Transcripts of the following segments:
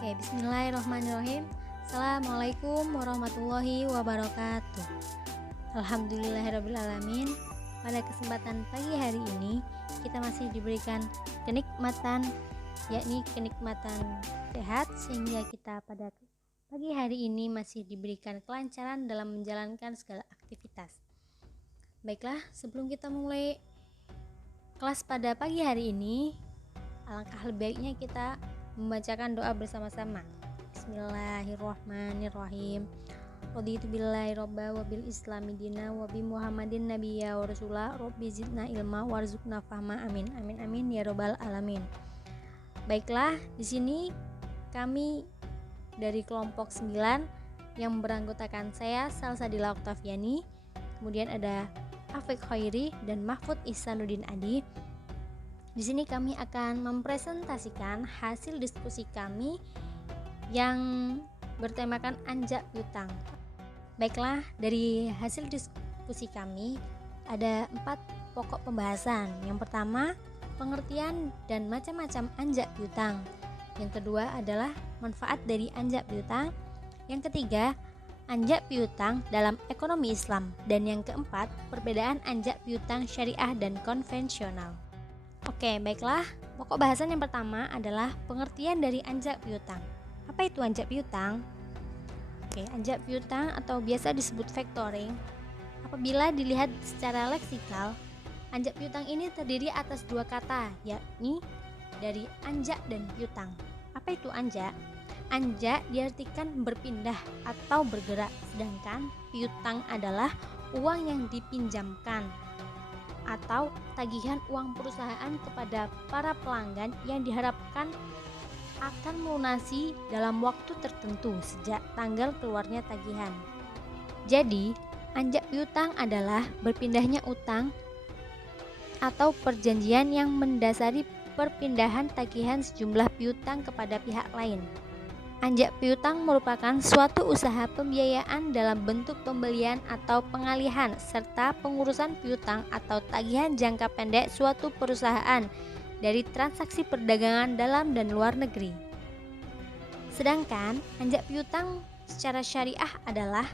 Oke, bismillahirrahmanirrahim. Assalamualaikum warahmatullahi wabarakatuh. Alhamdulillahirrabbilalamin. Pada kesempatan pagi hari ini kita masih diberikan kenikmatan, yakni kenikmatan sehat, sehingga kita pada pagi hari ini masih diberikan kelancaran dalam menjalankan segala aktivitas. Baiklah, sebelum kita mulai kelas pada pagi hari ini, alangkah lebih baiknya kita membacakan doa bersama-sama. Bismillahirrahmanirrahim. Raditu billahi robba wa bil islami dina wa bi muhammadin nabiyya wa rasulah rabbi zidna ilma warzuqna fahma amin amin amin ya robbal alamin. Baiklah, di sini kami dari kelompok 9 yang beranggotakan saya Salsadila Oktaviani, kemudian ada Afiq Khairi dan Mahfud Ihsanuddin Adi. Di sini kami akan mempresentasikan hasil diskusi kami yang bertemakan anjak piutang. Baiklah, dari hasil diskusi kami ada 4 pokok pembahasan. Yang pertama, pengertian dan macam-macam anjak piutang. Yang kedua adalah manfaat dari anjak piutang. Yang ketiga, anjak piutang dalam ekonomi Islam. Dan yang keempat, perbedaan anjak piutang syariah dan konvensional. Oke, baiklah. Pokok bahasan yang pertama adalah pengertian dari anjak piutang. Apa itu anjak piutang? Oke, anjak piutang atau biasa disebut factoring. Apabila dilihat secara leksikal, anjak piutang ini terdiri atas 2 kata, yakni dari anjak dan piutang. Apa itu anjak? Anjak diartikan berpindah atau bergerak, sedangkan piutang adalah uang yang dipinjamkan atau tagihan uang perusahaan kepada para pelanggan yang diharapkan akan melunasi dalam waktu tertentu sejak tanggal keluarnya tagihan. Jadi, anjak piutang adalah berpindahnya utang atau perjanjian yang mendasari perpindahan tagihan sejumlah piutang kepada pihak lain. Anjak piutang merupakan suatu usaha pembiayaan dalam bentuk pembelian atau pengalihan serta pengurusan piutang atau tagihan jangka pendek suatu perusahaan dari transaksi perdagangan dalam dan luar negeri. Sedangkan anjak piutang secara syariah adalah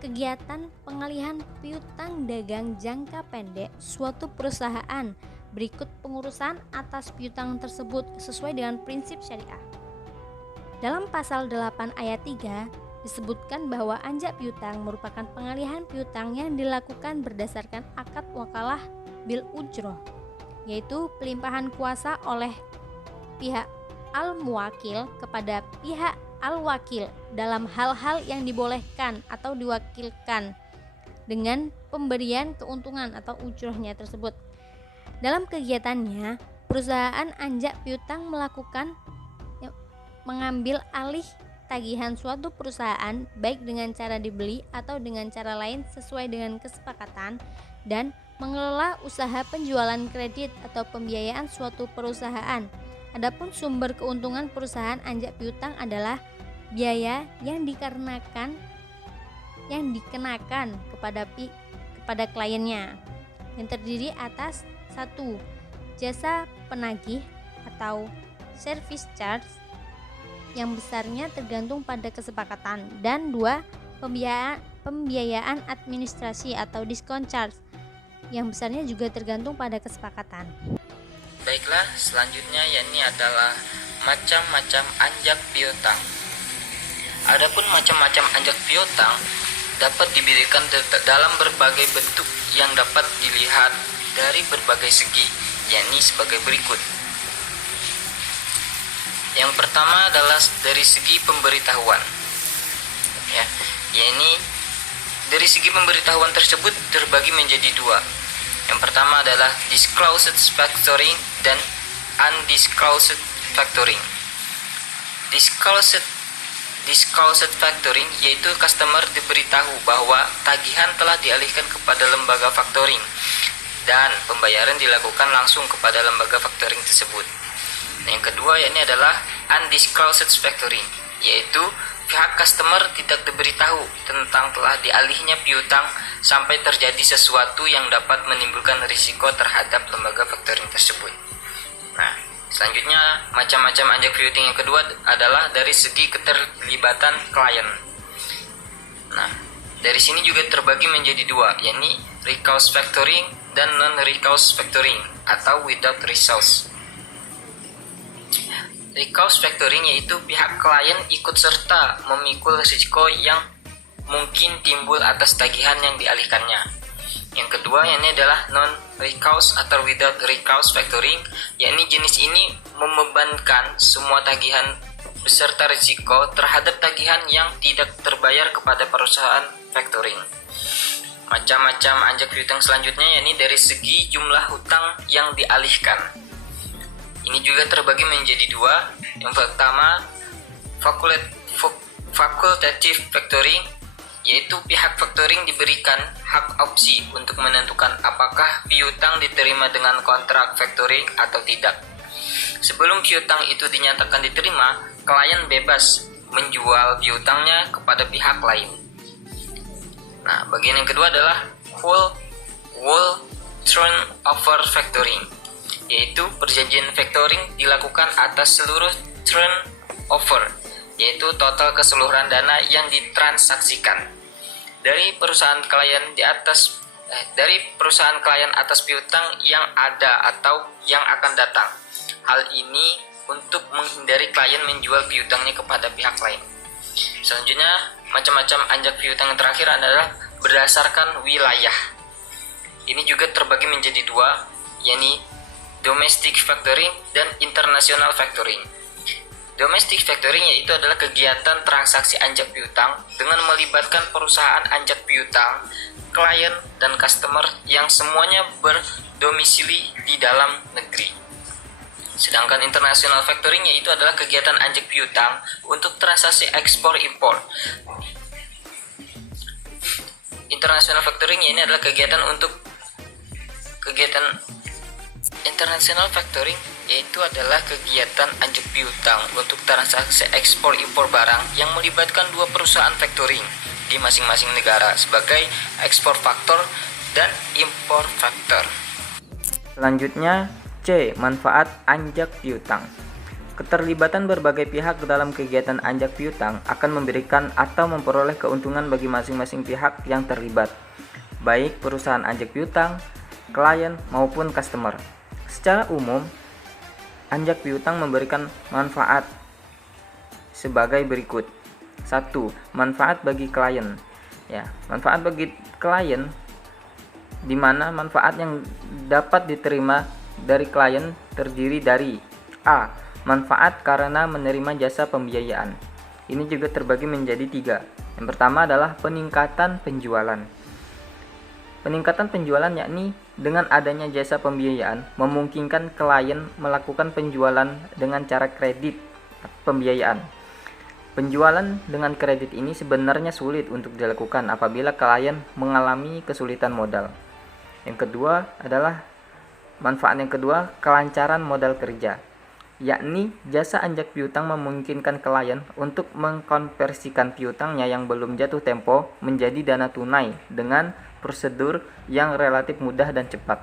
kegiatan pengalihan piutang dagang jangka pendek suatu perusahaan berikut pengurusan atas piutang tersebut sesuai dengan prinsip syariah. Dalam pasal 8 ayat 3 disebutkan bahwa anjak piutang merupakan pengalihan piutang yang dilakukan berdasarkan akad wakalah bil ujroh, yaitu pelimpahan kuasa oleh pihak al-muwakil kepada pihak al-wakil dalam hal-hal yang dibolehkan atau diwakilkan dengan pemberian keuntungan atau ujrohnya tersebut. Dalam kegiatannya, perusahaan anjak piutang mengambil alih tagihan suatu perusahaan baik dengan cara dibeli atau dengan cara lain sesuai dengan kesepakatan dan mengelola usaha penjualan kredit atau pembiayaan suatu perusahaan. Adapun sumber keuntungan perusahaan anjak piutang adalah biaya yang dikenakan kepada kliennya yang terdiri atas 1. Jasa penagih atau service charge yang besarnya tergantung pada kesepakatan, dan 2. Pembiayaan administrasi atau discount charge yang besarnya juga tergantung pada kesepakatan. Baiklah, selanjutnya yakni adalah macam-macam anjak piutang. Adapun macam-macam anjak piutang dapat diberikan dalam berbagai bentuk yang dapat dilihat dari berbagai segi, yakni sebagai berikut. Yang pertama adalah dari segi pemberitahuan, yakni dari segi pemberitahuan tersebut terbagi menjadi 2. Yang pertama adalah disclosed factoring dan undisclosed factoring. Disclosed factoring yaitu customer diberitahu bahwa tagihan telah dialihkan kepada lembaga factoring dan pembayaran dilakukan langsung kepada lembaga factoring tersebut. Yang kedua yakni adalah undisclosed factoring, yaitu pihak customer tidak diberitahu tentang telah dialihnya piutang sampai terjadi sesuatu yang dapat menimbulkan risiko terhadap lembaga factoring tersebut. Nah, Selanjutnya, macam-macam anjak piutang yang kedua adalah dari segi keterlibatan klien. Nah, dari sini juga terbagi menjadi dua, yakni recourse factoring dan non-recourse factoring atau without resource. Recourse factoring yaitu pihak klien ikut serta memikul risiko yang mungkin timbul atas tagihan yang dialihkannya. Yang kedua yakni adalah non-recourse atau without recourse factoring, yakni jenis ini membebankan semua tagihan beserta risiko terhadap tagihan yang tidak terbayar kepada perusahaan factoring. Macam-macam anjak piutang selanjutnya yakni dari segi jumlah hutang yang dialihkan. Ini juga terbagi menjadi dua. Yang pertama, fakultatif factoring, yaitu pihak factoring diberikan hak opsi untuk menentukan apakah piutang diterima dengan kontrak factoring atau tidak. Sebelum piutang itu dinyatakan diterima, klien bebas menjual piutangnya kepada pihak lain. Nah, bagian yang kedua adalah whole turnover factoring, yaitu perjanjian factoring dilakukan atas seluruh turnover, yaitu total keseluruhan dana yang ditransaksikan dari perusahaan klien atas piutang yang ada atau yang akan datang. Hal ini untuk menghindari klien menjual piutangnya kepada pihak lain. Selanjutnya, macam-macam anjak piutang yang terakhir adalah berdasarkan wilayah. Ini juga terbagi menjadi dua, yakni domestic factoring dan international factoring. Domestic factoring yaitu adalah kegiatan transaksi anjak piutang dengan melibatkan perusahaan anjak piutang, klien, dan customer yang semuanya berdomisili di dalam negeri. Sedangkan international factoring yaitu adalah kegiatan anjak piutang untuk transaksi ekspor-impor. International factoring ini adalah kegiatan international factoring yaitu adalah kegiatan anjak piutang untuk transaksi ekspor-impor barang yang melibatkan dua perusahaan factoring di masing-masing negara sebagai ekspor faktor dan impor faktor. Selanjutnya, C. Manfaat anjak piutang. Keterlibatan berbagai pihak dalam kegiatan anjak piutang akan memberikan atau memperoleh keuntungan bagi masing-masing pihak yang terlibat, baik perusahaan anjak piutang, klien, maupun customer. Secara umum, anjak piutang memberikan manfaat sebagai berikut. 1. Manfaat bagi klien. Manfaat bagi klien di mana manfaat yang dapat diterima dari klien terdiri dari A. Manfaat karena menerima jasa pembiayaan. Ini juga terbagi menjadi 3. Yang pertama adalah peningkatan penjualan. Peningkatan penjualan yakni dengan adanya jasa pembiayaan memungkinkan klien melakukan penjualan dengan cara kredit pembiayaan. Penjualan dengan kredit ini sebenarnya sulit untuk dilakukan apabila klien mengalami kesulitan modal. Yang kedua adalah manfaat yang kedua, kelancaran modal kerja, yakni jasa anjak piutang memungkinkan klien untuk mengkonversikan piutangnya yang belum jatuh tempo menjadi dana tunai dengan prosedur yang relatif mudah dan cepat.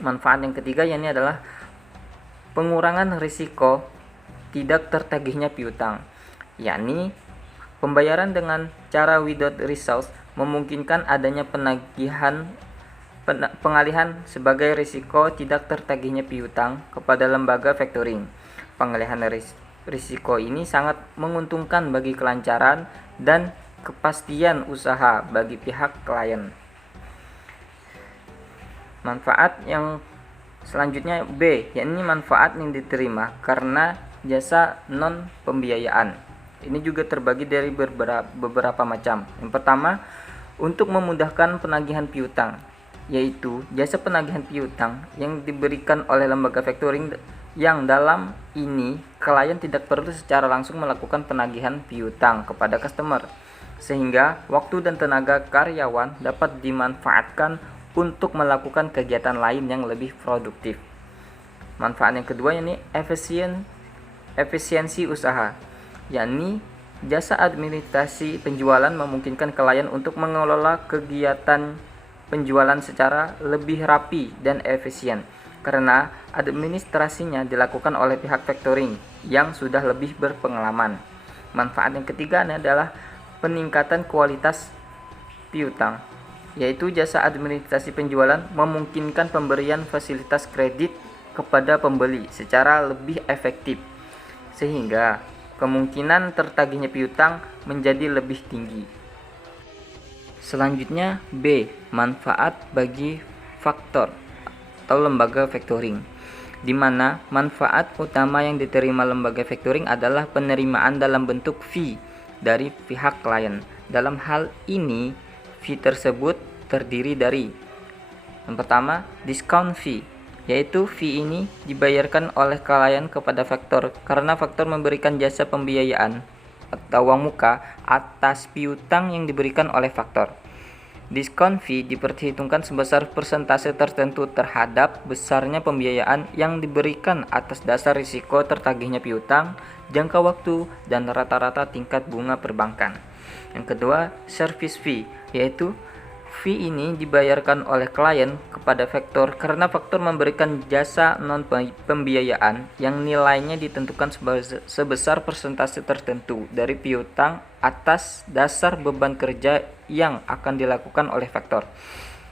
Manfaat yang ketiga yakni adalah pengurangan risiko tidak tertagihnya piutang, yakni pembayaran dengan cara without resource memungkinkan adanya pengalihan sebagai risiko tidak tertagihnya piutang kepada lembaga factoring. Pengalihan risiko ini sangat menguntungkan bagi kelancaran dan kepastian usaha bagi pihak klien. Manfaat yang selanjutnya B, yakni manfaat yang diterima karena jasa non pembiayaan. Ini juga terbagi dari beberapa macam. Yang pertama, untuk memudahkan penagihan piutang, yaitu jasa penagihan piutang yang diberikan oleh lembaga factoring yang dalam ini klien tidak perlu secara langsung melakukan penagihan piutang kepada customer, sehingga waktu dan tenaga karyawan dapat dimanfaatkan untuk melakukan kegiatan lain yang lebih produktif. Manfaat yang kedua yakni efisiensi usaha, yakni jasa administrasi penjualan memungkinkan klien untuk mengelola kegiatan penjualan secara lebih rapi dan efisien karena administrasinya dilakukan oleh pihak factoring yang sudah lebih berpengalaman. Manfaat yang ketiga adalah peningkatan kualitas piutang, yaitu jasa administrasi penjualan memungkinkan pemberian fasilitas kredit kepada pembeli secara lebih efektif, sehingga kemungkinan tertagihnya piutang menjadi lebih tinggi. Selanjutnya B. Manfaat bagi faktor atau lembaga factoring, di mana manfaat utama yang diterima lembaga factoring adalah penerimaan dalam bentuk fee dari pihak klien. Dalam hal ini, fee tersebut terdiri dari yang pertama, discount fee, yaitu fee ini dibayarkan oleh klien kepada faktor karena faktor memberikan jasa pembiayaan atau uang muka atas piutang yang diberikan oleh faktor. Diskon fee diperhitungkan sebesar persentase tertentu terhadap besarnya pembiayaan yang diberikan atas dasar risiko tertagihnya piutang, jangka waktu, dan rata-rata tingkat bunga perbankan. Yang kedua, service fee, yaitu fee ini dibayarkan oleh klien kepada faktor karena faktor memberikan jasa non-pembiayaan yang nilainya ditentukan sebesar persentase tertentu dari piutang atas dasar beban kerja yang akan dilakukan oleh faktor.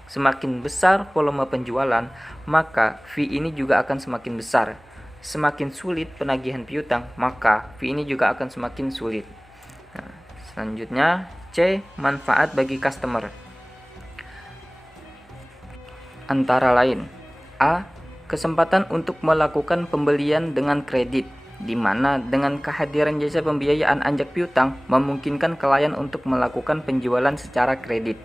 Semakin besar volume penjualan, maka fee ini juga akan semakin besar. Semakin sulit penagihan piutang, maka fee ini juga akan semakin sulit. Nah, selanjutnya C. Manfaat bagi customer, antara lain A. Kesempatan untuk melakukan pembelian dengan kredit, di mana dengan kehadiran jasa pembiayaan anjak piutang memungkinkan klien untuk melakukan penjualan secara kredit.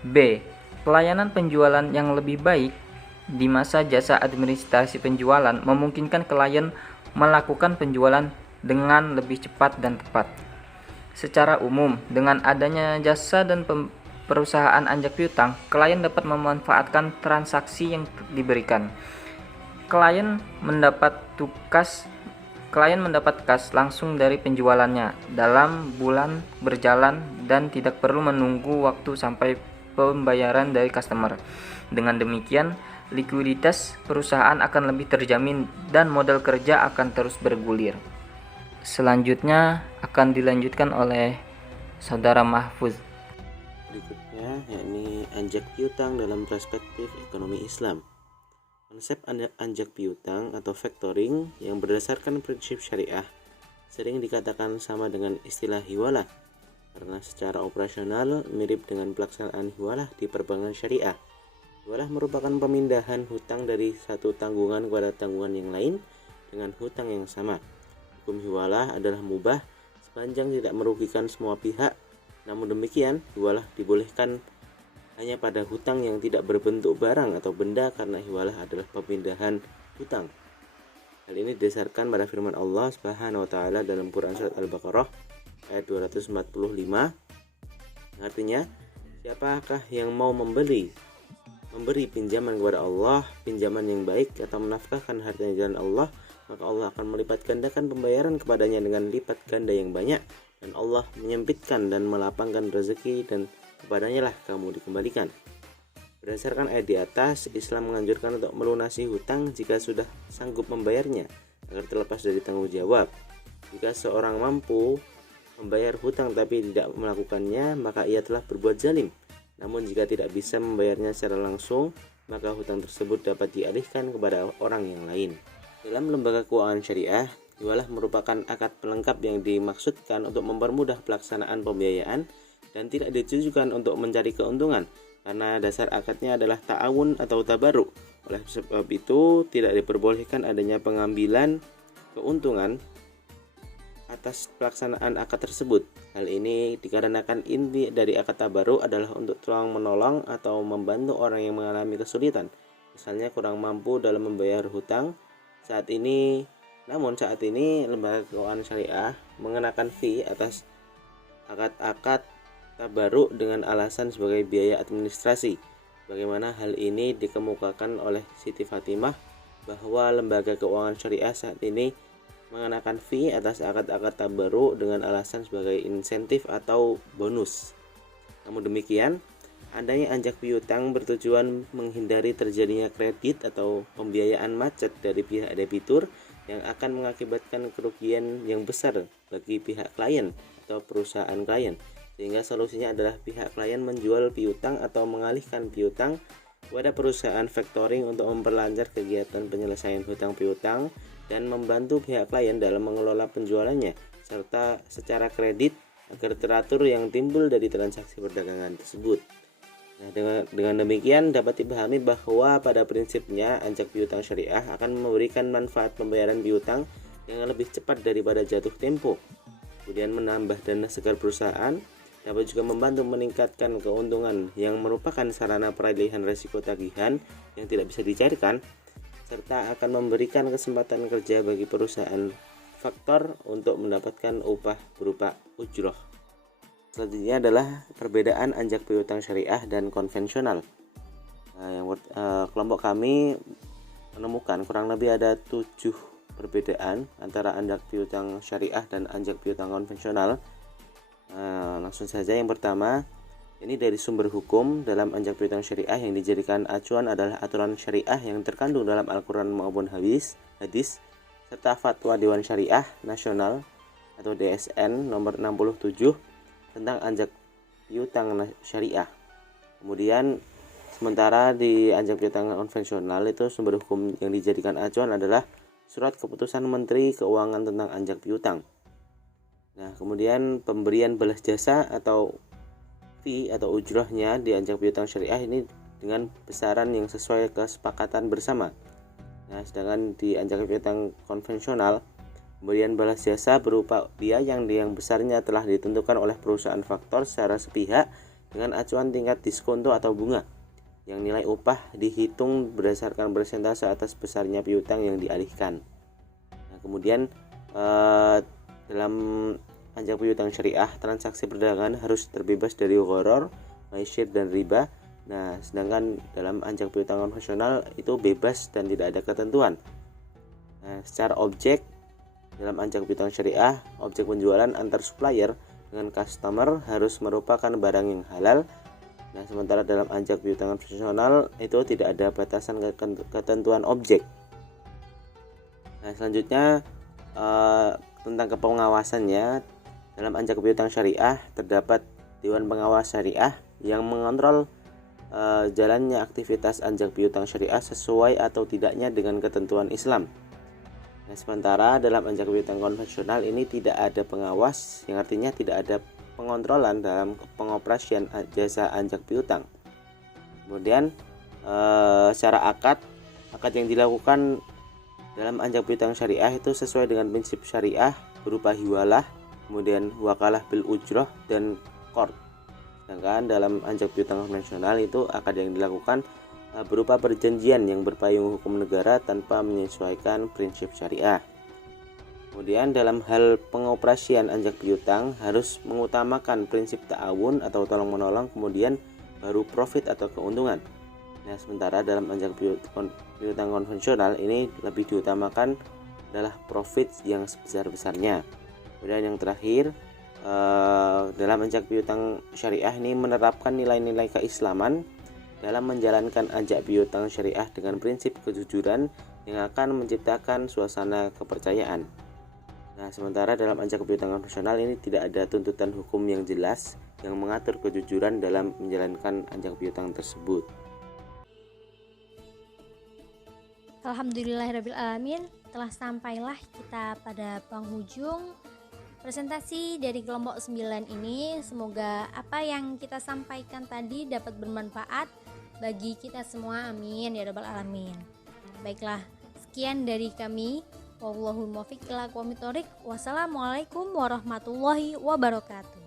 B. Pelayanan penjualan yang lebih baik, di masa jasa administrasi penjualan memungkinkan klien melakukan penjualan dengan lebih cepat dan tepat. Secara umum, dengan adanya jasa dan perusahaan anjak piutang, klien dapat memanfaatkan transaksi yang diberikan. Klien mendapat kas langsung dari penjualannya dalam bulan berjalan dan tidak perlu menunggu waktu sampai pembayaran dari customer. Dengan demikian, likuiditas perusahaan akan lebih terjamin dan modal kerja akan terus bergulir. Selanjutnya akan dilanjutkan oleh Saudara Mahfuz. Berikutnya yakni anjak piutang dalam perspektif ekonomi Islam. Konsep anjak piutang atau factoring yang berdasarkan prinsip syariah sering dikatakan sama dengan istilah hiwalah karena secara operasional mirip dengan pelaksanaan hiwalah di perbankan syariah. Hiwalah merupakan pemindahan hutang dari satu tanggungan kepada tanggungan yang lain dengan hutang yang sama. Hukum hiwalah adalah mubah sepanjang tidak merugikan semua pihak. Namun demikian, hiwalah dibolehkan hanya pada hutang yang tidak berbentuk barang atau benda karena hiwalah adalah pemindahan hutang. Hal ini didasarkan pada firman Allah Subhanahu wa taala dalam Quran surat Al-Baqarah ayat 245. Artinya, siapakah yang mau memberi pinjaman kepada Allah, pinjaman yang baik atau menafkahkan hartanya di jalan Allah, maka Allah akan melipat gandakan pembayaran kepadanya dengan lipat ganda yang banyak, dan Allah menyempitkan dan melapangkan rezeki, dan kepadanya lah kamu dikembalikan. Berdasarkan ayat di atas, Islam menganjurkan untuk melunasi hutang jika sudah sanggup membayarnya agar terlepas dari tanggung jawab. Jika seorang mampu membayar hutang tapi tidak melakukannya, maka ia telah berbuat zalim. Namun jika tidak bisa membayarnya secara langsung, maka hutang tersebut dapat dialihkan kepada orang yang lain. Dalam lembaga keuangan syariah, hiwalah merupakan akad pelengkap yang dimaksudkan untuk mempermudah pelaksanaan pembiayaan dan tidak ditujukan untuk mencari keuntungan, karena dasar akadnya adalah ta'awun atau tabaruk. Oleh sebab itu, tidak diperbolehkan adanya pengambilan keuntungan atas pelaksanaan akad tersebut. Hal ini dikarenakan inti dari akad tabaruk adalah untuk tolong menolong atau membantu orang yang mengalami kesulitan, misalnya kurang mampu dalam membayar hutang. Saat ini lembaga keuangan syariah mengenakan fee atas akad-akad tabaruk dengan alasan sebagai biaya administrasi. Bagaimana hal ini dikemukakan oleh Siti Fatimah bahwa lembaga keuangan syariah saat ini mengenakan fee atas akad-akad tabaruk dengan alasan sebagai insentif atau bonus. Namun demikian, Adanya anjak piutang bertujuan menghindari terjadinya kredit atau pembiayaan macet dari pihak debitur yang akan mengakibatkan kerugian yang besar bagi pihak klien atau perusahaan klien, sehingga solusinya adalah pihak klien menjual piutang atau mengalihkan piutang kepada perusahaan factoring untuk memperlancar kegiatan penyelesaian hutang piutang dan membantu pihak klien dalam mengelola penjualannya serta secara kredit agar teratur yang timbul dari transaksi perdagangan tersebut. Nah, dengan demikian dapat dipahami bahwa pada prinsipnya anjak piutang syariah akan memberikan manfaat pembayaran piutang yang lebih cepat daripada jatuh tempo, kemudian menambah dana segar perusahaan, dapat juga membantu meningkatkan keuntungan yang merupakan sarana peralihan risiko tagihan yang tidak bisa dicairkan, serta akan memberikan kesempatan kerja bagi perusahaan faktor untuk mendapatkan upah berupa ujroh. Selanjutnya adalah perbedaan anjak piutang syariah dan konvensional. Kelompok kami menemukan kurang lebih ada 7 perbedaan antara anjak piutang syariah dan anjak piutang konvensional. Langsung saja, yang pertama, ini dari sumber hukum. Dalam anjak piutang syariah yang dijadikan acuan adalah aturan syariah yang terkandung dalam Al-Quran maupun hadis, serta fatwa Dewan Syariah Nasional atau DSN nomor 67 tentang anjak piutang syariah. Kemudian sementara di anjak piutang konvensional itu sumber hukum yang dijadikan acuan adalah Surat Keputusan Menteri Keuangan tentang anjak piutang. Nah, kemudian pemberian balas jasa atau fee atau ujrohnya di anjak piutang syariah ini dengan besaran yang sesuai kesepakatan bersama. Nah, sedangkan di anjak piutang konvensional, pemberian balas jasa berupa biaya yang besarnya telah ditentukan oleh perusahaan faktor secara sepihak dengan acuan tingkat diskonto atau bunga, yang nilai upah dihitung berdasarkan persentase atas besarnya piutang yang dialihkan. Nah, kemudian dalam anjak piutang syariah, transaksi perdagangan harus terbebas dari gharar, maisir, dan riba. Nah, sedangkan dalam anjak piutang konvensional itu bebas dan tidak ada ketentuan. Nah, secara objek, dalam anjak piutang syariah, objek penjualan antar supplier dengan customer harus merupakan barang yang halal. Nah, sementara dalam anjak piutang konvensional itu tidak ada batasan ketentuan objek. Nah, selanjutnya tentang kepengawasannya. Dalam anjak piutang syariah terdapat Dewan Pengawas Syariah yang mengontrol jalannya aktivitas anjak piutang syariah sesuai atau tidaknya dengan ketentuan Islam. Nah, sementara dalam anjak piutang konvensional ini tidak ada pengawas, yang artinya tidak ada pengontrolan dalam pengoperasian jasa anjak piutang. Kemudian secara akad yang dilakukan dalam anjak piutang syariah itu sesuai dengan prinsip syariah berupa hiwalah, kemudian wakalah bil ujroh, dan qard. Sedangkan dalam anjak piutang konvensional itu akad yang dilakukan berupa perjanjian yang berpayung hukum negara tanpa menyesuaikan prinsip syariah. Kemudian dalam hal pengoperasian anjak piutang harus mengutamakan prinsip ta'awun atau tolong-menolong, kemudian baru profit atau keuntungan. Nah, sementara dalam anjak piutang konvensional ini lebih diutamakan adalah profit yang sebesar-besarnya. Kemudian yang terakhir, dalam anjak piutang syariah ini menerapkan nilai-nilai keislaman dalam menjalankan anjak piutang syariah dengan prinsip kejujuran yang akan menciptakan suasana kepercayaan. Nah, sementara dalam anjak piutang konvensional ini tidak ada tuntutan hukum yang jelas yang mengatur kejujuran dalam menjalankan anjak piutang tersebut. Alhamdulillahirabbil alamin, telah sampailah kita pada penghujung presentasi dari kelompok 9 ini. Semoga apa yang kita sampaikan tadi dapat bermanfaat bagi kita semua, amin ya rabbal alamin. Baiklah, sekian dari kami. Wallahul muwaffiq ila aqwamit thoriq. Wassalamualaikum warahmatullahi wabarakatuh.